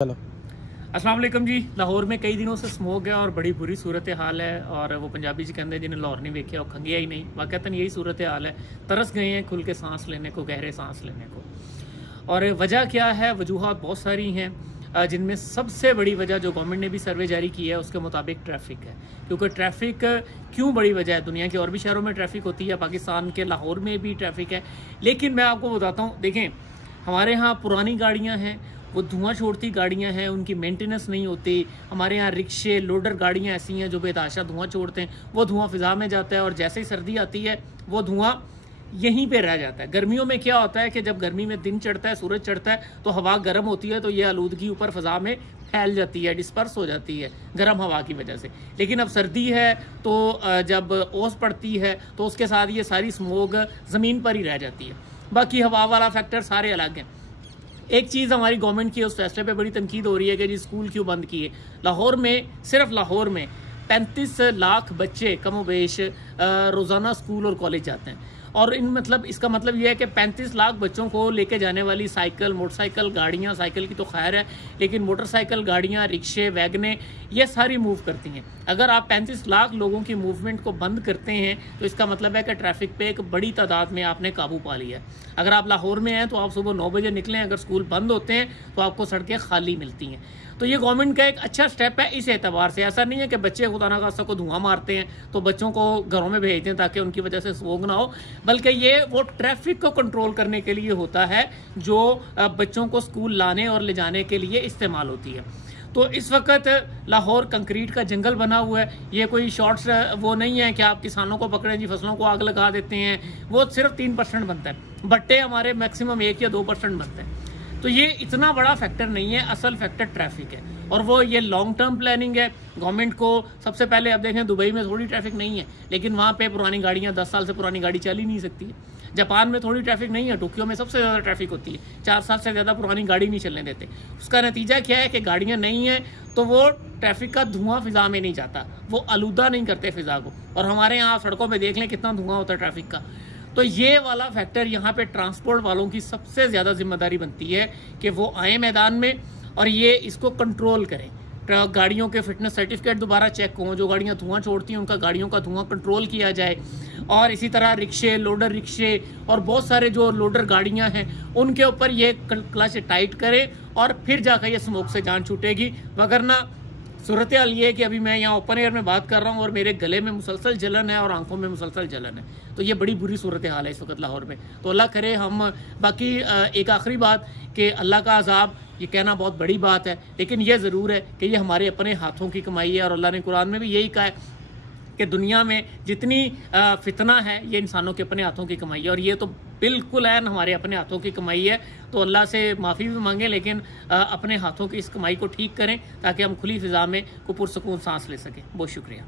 चलो। अस्सलाम वालेकुम जी। लाहौर में कई दिनों से स्मोक है और बड़ी बुरी सूरत हाल है। और वो पंजाबी जी कहते हैं जिन्हें लाहौर नहीं वेख्या वो खंगिया ही नहीं। वाकई यही सूरत हाल है। तरस गए हैं खुल के सांस लेने को, गहरे सांस लेने को। और वजह क्या है? वजूहत बहुत सारी हैं, जिनमें सबसे बड़ी वजह जो गवर्नमेंट ने भी सर्वे जारी की है उसके मुताबिक ट्रैफिक है। क्योंकि ट्रैफिक क्यों बड़ी वजह है? दुनिया के और भी शहरों में ट्रैफिक होती है, पाकिस्तान के लाहौर में भी ट्रैफिक है। लेकिन मैं आपको बताता हूँ, देखें हमारे यहाँ पुरानी गाड़ियाँ हैं, वो धुआं छोड़ती गाड़ियां हैं, उनकी मेंटेनेंस नहीं होती। हमारे यहाँ रिक्शे लोडर गाड़ियां ऐसी हैं जो बेतहाशा धुआं छोड़ते हैं, वो धुआं फिजा में जाता है और जैसे ही सर्दी आती है वो धुआं यहीं पे रह जाता है। गर्मियों में क्या होता है कि जब गर्मी में दिन चढ़ता है, सूरज चढ़ता है, तो हवा गर्म होती है, तो ये आलूदगी ऊपर फिजा में फैल जाती है, डिस्पर्स हो जाती है गर्म हवा की वजह से। लेकिन अब सर्दी है तो जब ओस पड़ती है तो उसके साथ ये सारी स्मोक ज़मीन पर ही रह जाती है। बाकी हवा वाला फैक्टर सारे अलग हैं। एक चीज़ हमारी गवर्नमेंट की उस फैसले पे बड़ी तनकीद हो रही है कि जी स्कूल क्यों बंद किए। लाहौर में, सिर्फ लाहौर में 35 लाख बच्चे कमोबेश रोज़ाना स्कूल और कॉलेज जाते हैं। और इसका मतलब यह है कि 35 लाख बच्चों को लेके जाने वाली साइकिल, मोटरसाइकिल, गाड़ियाँ, साइकिल की तो खैर है, लेकिन मोटरसाइकिल, गाड़ियाँ, रिक्शे, वैगने, ये सारी मूव करती हैं। अगर आप 35 लाख लोगों की मूवमेंट को बंद करते हैं तो इसका मतलब है कि ट्रैफिक पे एक बड़ी तादाद में आपने काबू पा लिया है। अगर आप लाहौर में हैं तो आप सुबह 9 बजे निकलें, अगर स्कूल बंद होते हैं तो आपको सड़कें खाली मिलती हैं। तो ये गवर्नमेंट का एक अच्छा स्टेप है इस एतबार से। ऐसा नहीं है कि बच्चे खुदा ना खास्ता को धुआं मारते हैं तो बच्चों को घरों में भेजते हैं ताकि उनकी वजह से स्मोक ना हो, बल्कि ये वो ट्रैफिक को कंट्रोल करने के लिए होता है जो बच्चों को स्कूल लाने और ले जाने के लिए इस्तेमाल होती है। तो इस वक्त लाहौर कंक्रीट का जंगल बना हुआ है। ये कोई शॉर्ट्स वो नहीं है कि आप किसानों को पकड़ें जी, फसलों को आग लगा देते हैं। वो सिर्फ 3% बनता है, भट्टे हमारे मैक्सिमम 1 या 2% बनते हैं। तो ये इतना बड़ा फैक्टर नहीं है, असल फैक्टर ट्रैफिक है। और वो ये लॉन्ग टर्म प्लानिंग है गवर्नमेंट को। सबसे पहले अब देखें, दुबई में थोड़ी ट्रैफिक नहीं है, लेकिन वहाँ पे पुरानी गाड़ियाँ 10 साल से पुरानी गाड़ी चल ही नहीं सकती है। जापान में थोड़ी ट्रैफिक नहीं है, टोक्यो में सबसे ज़्यादा ट्रैफिक होती है, 4 साल से ज़्यादा पुरानी गाड़ी नहीं चलने देते। उसका नतीजा क्या है कि गाड़ियाँ नहीं हैं तो वो ट्रैफिक का धुआं फिजा में नहीं जाता, वो आलूदा नहीं करते फिजा को। और हमारे यहाँ सड़कों पर देख लें कितना धुआं होता है ट्रैफिक का। तो ये वाला फैक्टर यहाँ पे ट्रांसपोर्ट वालों की सबसे ज़्यादा जिम्मेदारी बनती है कि वो आए मैदान में और ये इसको कंट्रोल करें। गाड़ियों के फिटनेस सर्टिफिकेट दोबारा चेक हों, जो गाड़ियाँ धुआं छोड़ती हैं उनका गाड़ियों का धुआं कंट्रोल किया जाए। और इसी तरह रिक्शे, लोडर रिक्शे और बहुत सारे जो लोडर गाड़ियाँ हैं उनके ऊपर ये क्लच टाइट करें और फिर जाकर ये स्मोक से जान छूटेगी। वगरना सूरत हाल ये है कि अभी मैं यहाँ ओपन एयर में बात कर रहा हूँ और मेरे गले में मुसलसल जलन है और आंखों में मुसलसल जलन है। तो ये बड़ी बुरी सूरत हाल है इस वक्त लाहौर में। तो अल्लाह करे हम बाकी एक आखिरी बात कि अल्लाह का अजाब ये कहना बहुत बड़ी बात है, लेकिन यह ज़रूर है कि ये हमारे अपने हाथों की कमाई है। और अल्लाह ने कुरान में भी यही कहा है कि दुनिया में जितनी फितना है ये इंसानों के अपने हाथों की कमाई है। और ये तो बिल्कुल है हमारे अपने हाथों की कमाई है। तो अल्लाह से माफ़ी भी मांगें, लेकिन अपने हाथों की इस कमाई को ठीक करें ताकि हम खुली फ़िज़ा में को पुरसकून सांस ले सकें। बहुत शुक्रिया।